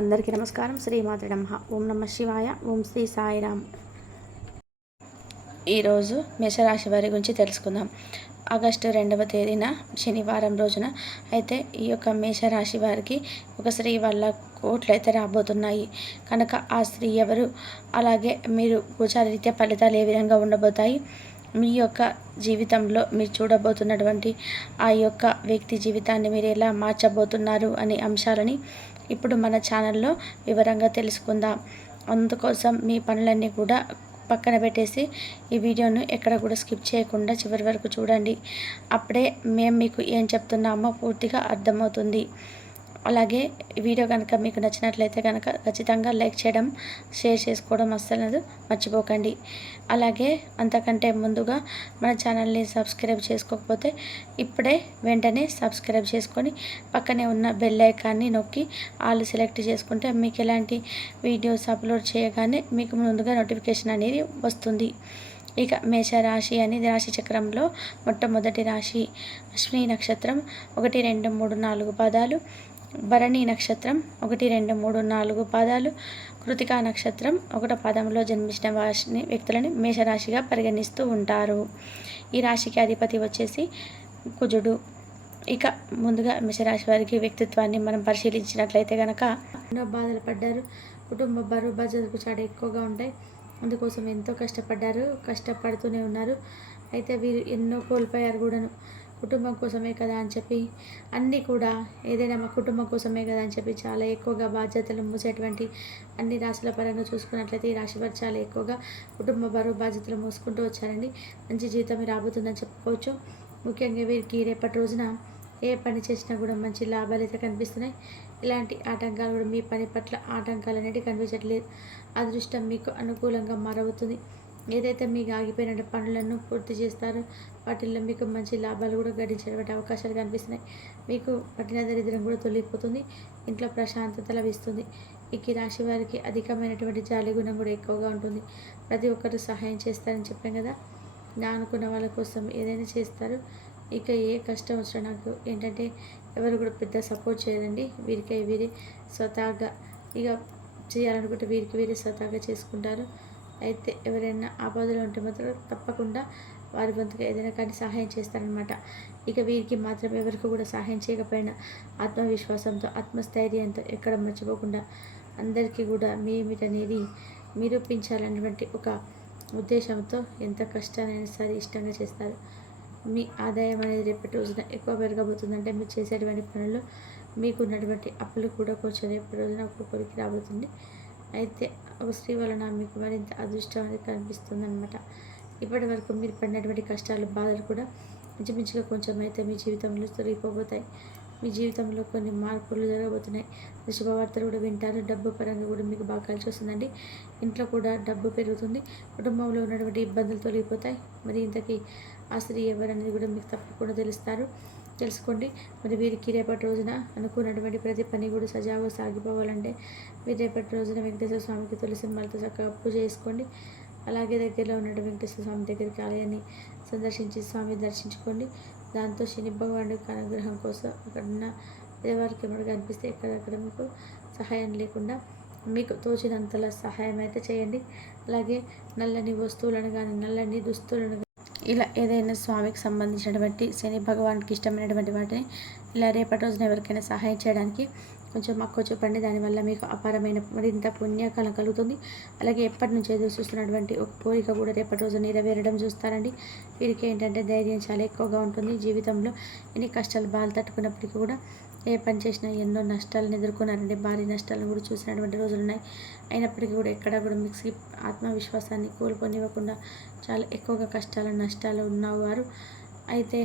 అందరికీ నమస్కారం. శ్రీమాతృ నమః. ఓం నమ శివాయ. ఓం శ్రీ సాయిరామ్. ఈరోజు మేషరాశి వారి గురించి తెలుసుకుందాం. ఆగస్టు 2వ తేదీన శనివారం రోజున అయితే ఈ యొక్క మేషరాశి వారికి ఒక స్త్రీ వల్ల కోట్లు అయితే రాబోతున్నాయి కనుక ఆ స్త్రీ ఎవరు, అలాగే మీరు గోచారరీత్యా ఫలితాలు ఏ విధంగా ఉండబోతాయి, మీ యొక్క జీవితంలో మీరు చూడబోతున్నటువంటి ఆ యొక్క వ్యక్తి జీవితాన్ని మీరు ఎలా మార్చబోతున్నారు అనే అంశాలని ఇప్పుడు మన ఛానల్లో వివరంగా తెలుసుకుందాం. అందుకోసం మీ పనులన్నీ కూడా పక్కన పెట్టేసి ఈ వీడియోను ఎక్కడ కూడా స్కిప్ చేయకుండా చివరి వరకు చూడండి. అప్పుడే మేము మీకు ఏం చెప్తున్నామో పూర్తిగా అర్థమవుతుంది. అలాగే ఈ వీడియో కనుక మీకు నచ్చినట్లయితే కనుక ఖచ్చితంగా లైక్ చేయడం, షేర్ చేసుకోవడం అస్సలు మర్చిపోకండి. అలాగే అంతకంటే ముందుగా మన ఛానల్ని సబ్స్క్రైబ్ చేసుకోకపోతే ఇప్పుడే వెంటనే సబ్స్క్రైబ్ చేసుకొని పక్కనే ఉన్న బెల్ ఐకాన్ని నొక్కి ఆల్ సెలెక్ట్ చేసుకుంటే మీకు ఎలాంటి వీడియోస్ అప్లోడ్ చేయగానే మీకు ముందుగా నోటిఫికేషన్ అనేది వస్తుంది. ఇక మేషరాశి అనేది రాశి చక్రంలో మొట్టమొదటి రాశి. అశ్విని నక్షత్రం 1, 2, 3, 4 పాదాలు, భరణి నక్షత్రం 1, 2, 3, 4 పాదాలు, కృతికా నక్షత్రం 1 పాదంలో జన్మించిన వ్యక్తులని మేషరాశిగా పరిగణిస్తూ ఉంటారు. ఈ రాశికి అధిపతి వచ్చేసి కుజుడు. ఇక ముందుగా మేషరాశి వారికి వ్యక్తిత్వాన్ని మనం పరిశీలించినట్లయితే కనుక ఎన్నో బాధలు పడ్డారు. కుటుంబ బరువు బాధ్యతలు చాలా ఎక్కువగా ఉంటాయి. అందుకోసం ఎంతో కష్టపడుతూనే ఉన్నారు. అయితే వీరు ఎన్నో కోల్పోయారు కూడాను. కుటుంబం కోసమే కదా అని చెప్పి అన్నీ కూడా ఏదైనా మా కుటుంబం కోసమే కదా అని చెప్పి చాలా ఎక్కువగా బాధ్యతలు మోసేటువంటి అన్ని రాశుల పరంగా చూసుకున్నట్లయితే ఈ రాశి వారు చాలా ఎక్కువగా కుటుంబ బరువు బాధ్యతలు మోసుకుంటూ వచ్చారండి. మంచి జీవితం రాబోతుందని చెప్పుకోవచ్చు. ముఖ్యంగా వీరికి రేపటి రోజున ఏ పని చేసినా కూడా మంచి లాభాలు అయితే కనిపిస్తున్నాయి. ఇలాంటి ఆటంకాలు కూడా మీ పని పట్ల ఆటంకాలు అనేవి కనిపించట్లేదు. అదృష్టం మీకు అనుకూలంగా మారవుతుంది. ఏదైతే మీకు ఆగిపోయిన పనులను పూర్తి చేస్తారో వాటిల్లో మీకు మంచి లాభాలు కూడా గడించేటువంటి అవకాశాలు కనిపిస్తున్నాయి. మీకు పట్టిన దరిద్రం కూడా తొలగిపోతుంది. ఇంట్లో ప్రశాంతత లభిస్తుంది. ఈ రాశి వారికి అధికమైనటువంటి జాలి గుణం కూడా ఎక్కువగా ఉంటుంది. ప్రతి ఒక్కరు సహాయం చేస్తారని చెప్పాం కదా. నా అనుకున్న వాళ్ళ కోసం ఏదైనా చేస్తారు. ఇక ఏ కష్టం వచ్చినా నాకు ఏంటంటే ఎవరు కూడా పెద్ద సపోర్ట్ చేయరండి. వీరే స్వతహాగా ఇక చేయాలనుకుంటే వీరే స్వతహాగా చేసుకుంటారు. అయితే ఎవరైనా ఆపదలో ఉంటే మాత్రం తప్పకుండా వారి వంతుగా ఏదైనా కానీ సహాయం చేస్తారనమాట. ఇక వీరికి మాత్రం ఎవరికి కూడా సహాయం చేయకపోయినా ఆత్మవిశ్వాసంతో, ఆత్మస్థైర్యంతో ఎక్కడ మర్చిపోకుండా అందరికీ కూడా మీటనేది నిరూపించాలన్నటువంటి ఒక ఉద్దేశంతో ఎంత కష్టానైనా సరే ఇష్టంగా చేస్తారు. మీ ఆదాయం అనేది రేపటి రోజున ఎక్కువ పెరగబోతుందంటే మీరు చేసేటువంటి పనుల్లో మీకు ఉన్నటువంటి అప్పులు కూడా కొంచెం రేపటి రోజున ఒక్కొక్కరికి రాబోతుంది. అయితే ఒక స్త్రీ వలన మీకు మరింత అదృష్టం అనేది కనిపిస్తుంది అనమాట. ఇప్పటి వరకు మీరు పడినటువంటి కష్టాలు, బాధలు కూడా ఇంచుమించుగా కొంచెం అయితే మీ జీవితంలో తొలగిపోతాయి. మీ జీవితంలో కొన్ని మార్పులు జరగబోతున్నాయి. శుభవార్తలు కూడా వింటారు. డబ్బు పరంగా కూడా మీకు బాగా కలిసి వస్తుందండి. ఇంట్లో కూడా డబ్బు పెరుగుతుంది. కుటుంబంలో ఉన్నటువంటి ఇబ్బందులు తొలగిపోతాయి. మరి ఇంతకీ ఆ స్త్రీ ఎవరనేది కూడా మీకు తప్పకుండా తెలుసుకోండి. మరి వీరికి రేపటి రోజున అనుకున్నటువంటి ప్రతి పని కూడా సజావుగా సాగిపోవాలంటే మీరు రేపటి రోజున వెంకటేశ్వర స్వామికి తులసి మాలతో చక్కగా పూజ చేసుకోండి. అలాగే దగ్గరలో ఉన్నటువంటి వెంకటేశ్వర స్వామి దగ్గరికి ఆలయాన్ని సందర్శించి స్వామి దర్శించుకోండి. దాంతో శని భగవానుడికి అనుగ్రహం కోసం అక్కడున్న పేదవారికి ఏమైనా కనిపిస్తే ఎక్కడక్కడ మీకు సహాయం లేకుండా మీకు తోచినంతలా సహాయం అయితే చేయండి. అలాగే నల్లని వస్తువులను కానీ, నల్లని దుస్తులను ఇలా ఏదైనా స్వామికి సంబంధించినటువంటి శని భగవాన్కి ఇష్టమైనటువంటి వాటిని ఇలా రేపటి రోజున ఎవరికైనా సహాయం చేయడానికి కొంచెం మక్కువ చూపండి. దానివల్ల మీకు అపారమైన మరింత పుణ్యకాలం కలుగుతుంది. అలాగే ఎప్పటి నుంచి ఎదురు చూస్తున్నటువంటి ఒక కోరిక కూడా రేపటి రోజు నెరవేరడం చూస్తారండి. వీరికి ఏంటంటే ధైర్యం చాలా ఎక్కువగా ఉంటుంది. జీవితంలో ఎన్ని కష్టాలు బాధలు తట్టుకున్నప్పటికీ కూడా ఏ పని చేసినా ఎన్నో నష్టాలను ఎదుర్కొన్నారండి. భారీ నష్టాలను కూడా చూసినటువంటి రోజులు ఉన్నాయి. అయినప్పటికీ కూడా ఎక్కడా కూడా మీకు ఆత్మవిశ్వాసాన్ని కోల్పోనివ్వకుండా చాలా ఎక్కువగా కష్టాలు, నష్టాలు ఉన్నవారు అయితే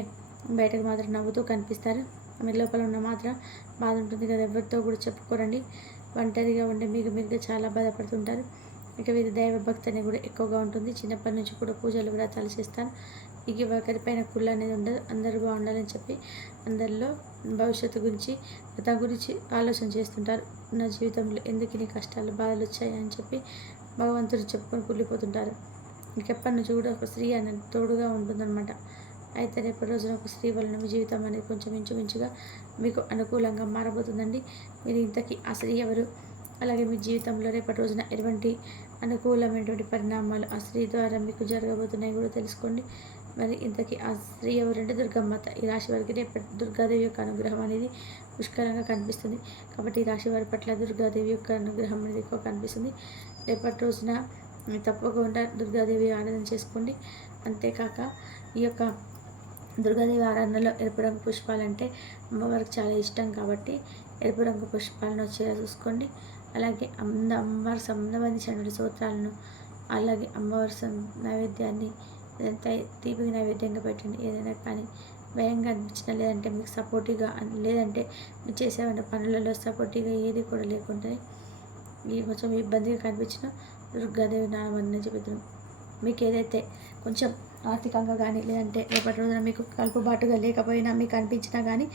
బయటకు మాత్రం నవ్వుతూ కనిపిస్తారు. మీరు లోపల ఉన్న మాత్రం బాధ ఉంటుంది కదా, ఎవరితో కూడా చెప్పుకోరండి. ఒంటరిగా ఉండే మీకు చాలా బాధపడుతుంటారు. ఇక వీరి దైవభక్తి అనేది కూడా ఎక్కువగా ఉంటుంది. చిన్నప్పటి నుంచి కూడా పూజలు వ్రతాలు చేస్తారు. ఇక ఒకరిపైన కుళ్ళు అనేది ఉండదు. అందరూ బాగుండాలని చెప్పి అందరిలో భవిష్యత్తు గురించి, గత గురించి ఆలోచన చేస్తుంటారు. నా జీవితంలో ఎందుకు ఇన్ని కష్టాలు, బాధలు వచ్చాయని చెప్పి భగవంతుడు చెప్పుకొని కుళ్ళిపోతుంటారు. ఇంకెప్పటి నుంచి కూడా ఒక స్త్రీ అనేది తోడుగా ఉంటుందన్నమాట. అయితే రేపటి రోజున ఒక స్త్రీ వలన మీ జీవితం అనేది కొంచెం ఇంచుమించుగా మీకు అనుకూలంగా మారబోతుందండి. మీరు ఇంతకీ ఆ స్త్రీ ఎవరు, అలాగే మీ జీవితంలో రేపటి రోజున ఎటువంటి అనుకూలమైనటువంటి పరిణామాలు ఆ స్త్రీ ద్వారా మీకు జరగబోతున్నాయి కూడా తెలుసుకోండి. మరి ఇంతకీ ఆ స్త్రీ ఎవరంటే దుర్గమ్మత. ఈ రాశి వారికి రేపటి దుర్గాదేవి యొక్క అనుగ్రహం అనేది పుష్కలంగా కనిపిస్తుంది. కాబట్టి ఈ రాశి వారి పట్ల దుర్గాదేవి యొక్క అనుగ్రహం అనేది ఎక్కువ కనిపిస్తుంది. రేపటి రోజున తప్పకుండా దుర్గాదేవి ఆరాధన చేసుకోండి. అంతేకాక ఈ యొక్క దుర్గాదేవి ఆరాధనలో ఎరుపు రంగు పుష్పాలంటే అమ్మవారికి చాలా ఇష్టం కాబట్టి ఎరుపు రంగు పుష్పాలను వచ్చేలా చూసుకోండి. అలాగే అమ్మవారికి సంబంధించిన స్తోత్రాలను, అలాగే అమ్మవారి నైవేద్యాన్ని తీపికి నైవేద్యంగా పెట్టండి. ఏదైనా కానీ భయంగా అనిపించినా, లేదంటే మీకు సపోర్టివ్గా, లేదంటే మీరు చేసేవన్న పనులలో సపోర్టివ్గా ఏది కూడా లేకుంటే కొంచెం ఇబ్బందిగా కనిపించిన దుర్గాదేవి నామాన్ని చెబుతున్నాం. మీకు ఏదైతే కొంచెం ఆర్థికంగా కానీ, లేదంటే రేపటి రోజున మీకు కలుపుబాటుగా లేకపోయినా, మీకు అనిపించినా కానీ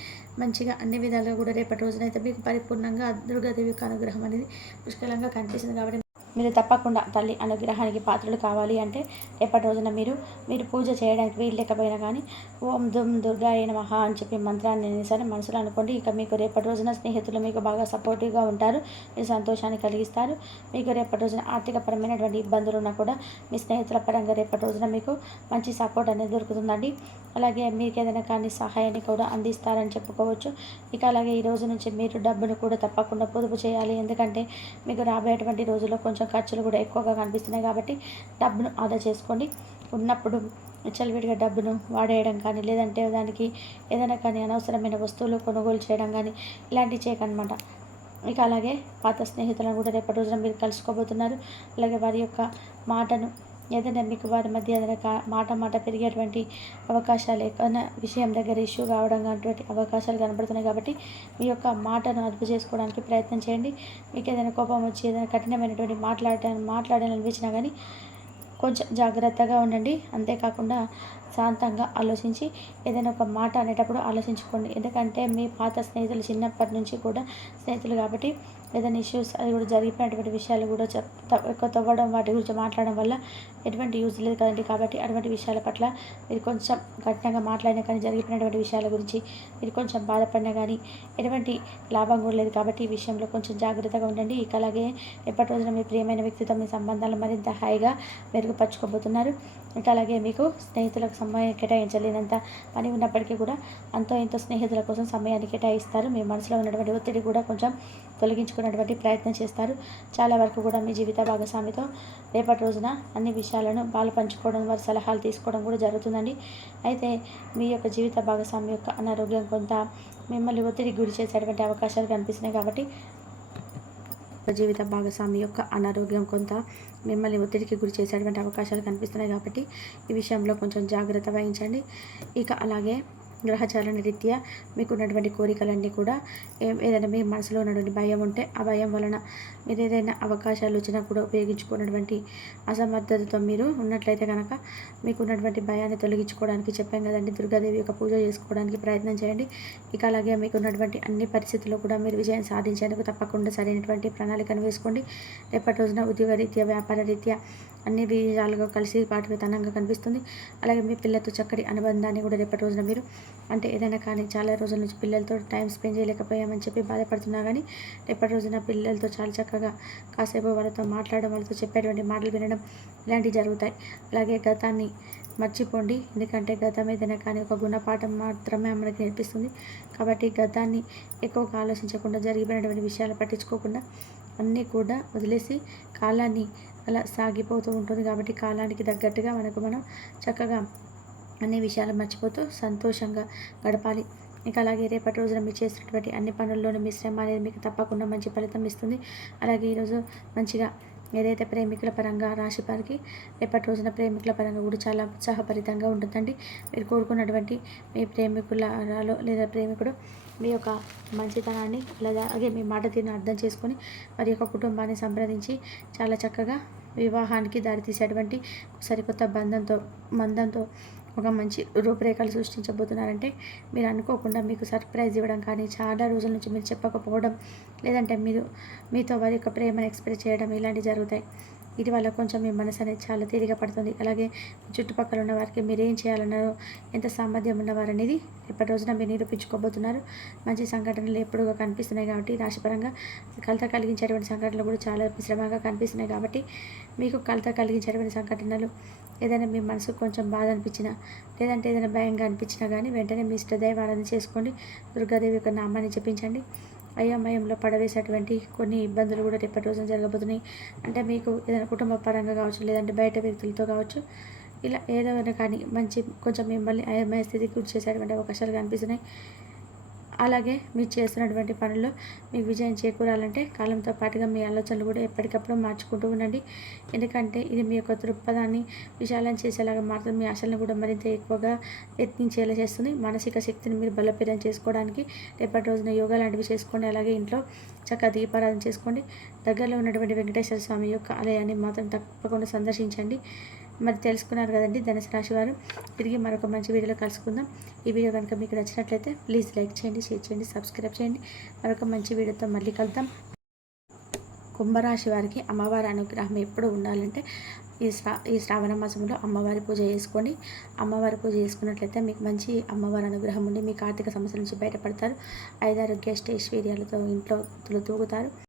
మంచిగా అన్ని విధాలుగా కూడా రేపటి రోజున అయితే మీకు పరిపూర్ణంగా దుర్గాదేవి యొక్క అనుగ్రహం అనేది పుష్కలంగా కనిపిస్తుంది. కాబట్టి మీరు తప్పకుండా తల్లి అనుగ్రహానికి పాత్రలు కావాలి అంటే రేపటి రోజున మీరు పూజ చేయడానికి వీలు లేకపోయినా కానీ ఓం దుమ్ దుర్గాయ నమః అని చెప్పి మంత్రాన్ని సరే మనసులో అనుకోండి. ఇక మీకు రేపటి రోజున స్నేహితులు మీకు బాగా సపోర్టివ్గా ఉంటారు, మీరు సంతోషాన్ని కలిగిస్తారు. మీకు రేపటి రోజున ఆర్థికపరమైనటువంటి ఇబ్బందులు ఉన్నా కూడా మీ స్నేహితుల పరంగా రేపటి రోజున మీకు మంచి సపోర్ట్ అనేది దొరుకుతుందండి. అలాగే మీకు ఏదైనా కానీ సహాయాన్ని కూడా అందిస్తారని చెప్పుకోవచ్చు. ఇక అలాగే ఈ రోజు నుంచి మీరు డబ్బును కూడా తప్పకుండా పొదుపు చేయాలి. ఎందుకంటే మీకు రాబోయేటువంటి రోజుల్లో కొంచెం ఖర్చులు కూడా ఎక్కువగా కనిపిస్తున్నాయి. కాబట్టి డబ్బును ఆదా చేసుకోండి. ఉన్నప్పుడు విచ్చలవిడిగా డబ్బును వాడేయడం కానీ, లేదంటే దానికి ఏదైనా కానీ అనవసరమైన వస్తువులు కొనుగోలు చేయడం కానీ ఇలాంటివి చేయకనమాట. ఇక అలాగే పాత స్నేహితులను కూడా రేపటి రోజున మీరు కలుసుకోబోతున్నారు. అలాగే వారి యొక్క మాటను ఏదైనా మీకు వారి మధ్య ఏదైనా మాట పెరిగేటువంటి అవకాశాలు, ఏదైనా విషయం దగ్గర ఇష్యూ కావడం అటువంటి అవకాశాలు కనబడుతున్నాయి. కాబట్టి మీ యొక్క మాటను అదుపు చేసుకోవడానికి ప్రయత్నం చేయండి. మీకు ఏదైనా కోపం వచ్చి ఏదైనా కఠినమైనటువంటి మాట్లాడాలనిపించినా కానీ కొంచెం జాగ్రత్తగా ఉండండి. అంతేకాకుండా శాంతంగా ఆలోచించి ఏదైనా ఒక మాట అనేటప్పుడు ఆలోచించుకోండి. ఎందుకంటే మీ పాత స్నేహితులు చిన్నప్పటి నుంచి కూడా స్నేహితులు కాబట్టి ఏదైనా ఇష్యూస్ అది కూడా జరిగిపోయినటువంటి విషయాలు కూడా ఎక్కువ తవ్వడం, వాటి గురించి మాట్లాడడం వల్ల ఎటువంటి యూజ్ లేదు కదండి. కాబట్టి అటువంటి విషయాల పట్ల మీరు కొంచెం కఠినంగా మాట్లాడినా కానీ, జరిగిపోయినటువంటి విషయాల గురించి మీరు కొంచెం బాధపడినా కానీ ఎటువంటి లాభం కూడా లేదు. కాబట్టి ఈ విషయంలో కొంచెం జాగ్రత్తగా ఉండండి. ఇక అలాగే ఎప్పటి రోజున మీ ప్రియమైన వ్యక్తితో మీ సంబంధాలు మరింత హాయిగా మెరుగుపరుచుకోబోతున్నారు. ఇంకా అలాగే మీకు స్నేహితులకు సమయం కేటాయించలేనంత పని ఉన్నప్పటికీ కూడా అంతో ఇంతో స్నేహితుల కోసం సమయాన్ని కేటాయిస్తారు. మీ మనసులో ఉన్నటువంటి ఒత్తిడి కూడా కొంచెం తొలగించుకున్నటువంటి ప్రయత్నం చేస్తారు. చాలా వరకు కూడా మీ జీవిత భాగస్వామితో రేపటి రోజున అన్ని విషయాలను పాలు పంచుకోవడం, వారి సలహాలు తీసుకోవడం కూడా జరుగుతుందండి. అయితే మీ యొక్క జీవిత భాగస్వామి యొక్క అనారోగ్యం కొంత మిమ్మల్ని ఒత్తిడికి గురి చేసేటువంటి అవకాశాలు కనిపిస్తున్నాయి. కాబట్టి జీవిత భాగస్వామి యొక్క అనారోగ్యం కొంత మిమ్మల్ని ఒత్తిడికి గురి చేసేటువంటి అవకాశాలు కనిపిస్తున్నాయి. కాబట్టి ఈ విషయంలో కొంచెం జాగ్రత్త వహించండి. ఇక అలాగే గ్రహచారణ రీత్యా మీకున్నటువంటి కోరికలన్నీ కూడా ఏదైనా మీ మనసులో ఉన్నటువంటి భయం ఉంటే ఆ భయం వలన మీరు ఏదైనా అవకాశాలు వచ్చినా కూడా ఉపయోగించుకున్నటువంటి అసమర్థతతో మీరు ఉన్నట్లయితే కనుక మీకున్నటువంటి భయాన్ని తొలగించుకోవడానికి చెప్పాం కదండి, దుర్గాదేవి యొక్క పూజ చేసుకోవడానికి ప్రయత్నం చేయండి. ఇక అలాగే మీకున్నటువంటి అన్ని పరిస్థితుల్లో కూడా మీరు విజయం సాధించేందుకు తప్పకుండా సరైనటువంటి ప్రణాళికను వేసుకోండి. రేపటి రోజున ఉద్యోగ రీత్యా, వ్యాపార రీత్యా అన్ని విజయాలుగా కలిసి పాటుతనంగా కనిపిస్తుంది. అలాగే మీ పిల్లలతో చక్కటి అనుబంధాన్ని కూడా రేపటి రోజున మీరు అంటే ఏదైనా కానీ చాలా రోజుల నుంచి పిల్లలతో టైం స్పెండ్ చేయలేకపోయామని చెప్పి బాధపడుతున్నా కానీ రేపటి రోజున పిల్లలతో చాలా చక్కగా కాసేపు వాళ్ళతో మాట్లాడడం, వాళ్ళతో చెప్పేటువంటి మాటలు వినడం ఇలాంటివి జరుగుతాయి. అలాగే గతాన్ని మర్చిపోండి. ఎందుకంటే గతం ఏదైనా కానీ ఒక గుణపాఠం మాత్రమే మనకి నేర్పిస్తుంది. కాబట్టి గతాన్ని ఎక్కువగా ఆలోచించకుండా, జరిగిపోయినటువంటి విషయాలు పట్టించుకోకుండా అన్నీ కూడా వదిలేసి కాలాన్ని అలా సాగిపోతూ ఉంటుంది. కాబట్టి కాలానికి తగ్గట్టుగా మనం చక్కగా అన్ని విషయాలు మర్చిపోతూ సంతోషంగా గడపాలి. ఇక అలాగే రేపటి రోజున మీరు చేసినటువంటి అన్ని పనుల్లోనూ మీ శ్రమ అనేది మీకు తప్పకుండా మంచి ఫలితం ఇస్తుంది. అలాగే ఈరోజు మంచిగా ఏదైతే ప్రేమికుల పరంగా రాశి వారికి రేపటి రోజున ప్రేమికుల పరంగా కూడా చాలా ఉత్సాహభరితంగా ఉంటుందండి. మీరు కోరుకున్నటువంటి మీ ప్రేమికులలో లేదా ప్రేమికుడు మీ యొక్క మంచితనాన్ని అలాగే మీ మాట తీరును అర్థం చేసుకొని వారి యొక్క కుటుంబాన్ని సంప్రదించి చాలా చక్కగా వివాహానికి దారితీసేటువంటి సరికొత్త బంధంతో ఒక మంచి రూపురేఖలు సృష్టించబోతున్నారంటే మీరు అనుకోకుండా మీకు సర్ప్రైజ్ ఇవ్వడం కానీ, చాలా రోజుల నుంచి మీరు చెప్పకపోవడం, లేదంటే మీతో వారి యొక్క ప్రేమను ఎక్స్ప్రెస్ చేయడం ఇలాంటివి జరుగుతాయి. వీటి వల్ల కొంచెం మీ మనసు అనేది చాలా తేలిక పడుతుంది. అలాగే చుట్టుపక్కల ఉన్న వారికి మీరేం చేయాలన్నారో, ఎంత సామర్థ్యం ఉన్నవారనేది రేపటి రోజున మీరు నిరూపించుకోబోతున్నారు. మంచి సంఘటనలు ఎప్పుడుగా కనిపిస్తున్నాయి కాబట్టి రాశిపరంగా కలత కలిగించేటువంటి సంఘటనలు కూడా చాలా మిశ్రమంగా కనిపిస్తున్నాయి కాబట్టి మీకు కలత కలిగించేటువంటి సంఘటనలు ఏదైనా మీ మనసుకు కొంచెం బాధ అనిపించినా, లేదంటే ఏదైనా భయంగా అనిపించినా కానీ వెంటనే మీ ఇష్టదైవారాధన చేసుకోండి. దుర్గాదేవి యొక్క నామాన్ని జపించండి. అయోమయంలో పడవేసేటువంటి కొన్ని ఇబ్బందులు కూడా రేపటి రోజున జరగబోతున్నాయి. అంటే మీకు ఏదైనా కుటుంబ పరంగా కావచ్చు, లేదంటే బయట వ్యక్తులతో కావచ్చు, ఇలా ఏదైనా కానీ కొంచెం మిమ్మల్ని అయోమయ స్థితికి గురి చేసేటువంటి అవకాశాలు కనిపిస్తున్నాయి. అలాగే మీరు చేస్తున్నటువంటి పనుల్లో మీకు విజయం చేకూరాలంటే కాలంతో పాటుగా మీ ఆలోచనలు కూడా ఎప్పటికప్పుడు మార్చుకుంటూ ఉండండి. ఎందుకంటే ఇది మీ యొక్క దృక్పథాన్ని విశాలం చేసేలాగా మాత్రం మీ ఆశలను కూడా మరింత ఎక్కువగా యత్నించేలా చేస్తుంది. మానసిక శక్తిని మీరు బలోపేతం చేసుకోవడానికి రేపటి రోజున యోగా లాంటివి చేసుకోండి. అలాగే ఇంట్లో చక్కగా దీపారాధన చేసుకోండి. దగ్గరలో ఉన్నటువంటి వెంకటేశ్వర స్వామి యొక్క ఆలయాన్ని మాత్రం తప్పకుండా సందర్శించండి. మరి తెలుసుకున్నారు కదండి ధనుసు రాశి వారు. తిరిగి మరొక మంచి వీడియోలో కలుసుకుందాం. ఈ వీడియో కనుక మీకు నచ్చినట్లయితే ప్లీజ్ లైక్ చేయండి, షేర్ చేయండి, సబ్స్క్రైబ్ చేయండి. మరొక మంచి వీడియోతో మళ్ళీ కలుద్దాం. కుంభరాశి వారికి అమ్మవారి అనుగ్రహం ఎప్పుడు ఉండాలంటే ఈ శ్రావణ మాసంలో అమ్మవారి పూజ చేసుకోండి. అమ్మవారి పూజ చేసుకున్నట్లయితే మీకు మంచి అమ్మవారి అనుగ్రహం ఉండి మీకు ఆర్థిక సమస్యల నుంచి బయటపడతారు. ఐదారోగ్య అష్టైశ్వర్యాలతో ఇంట్లో తూగుతారు.